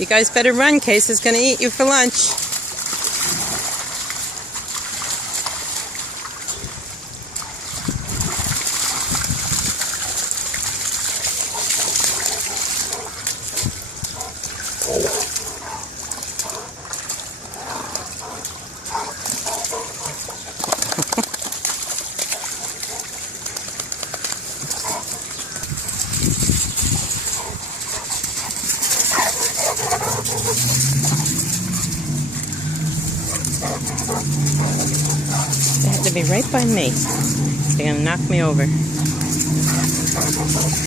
You guys better run. Case is going to eat you for lunch. They have to be right by me. They're going to knock me over.